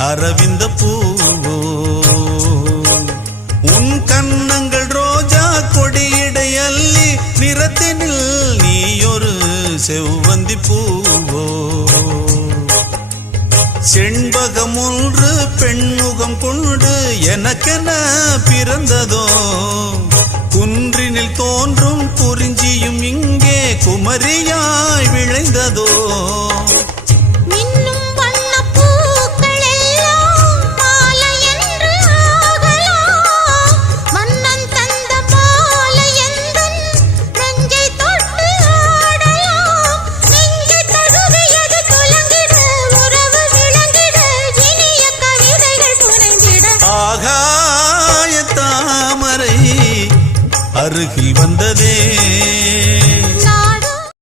அரவிந்த பூவோ உன் கண்ணங்கள் ரோஜா கொடியிடையல்லி நிறத்தினில் நீ ஒரு செவ்வந்தி பூவோ செண்பகம் ஒன்று பெண்முகம் கொண்டு எனக்கென பிறந்ததோ? குன்றினில் தோன்றும் குறிஞ்சியும் இங்கே குமரியாய் விளைந்ததோ? அருகில் வந்ததே.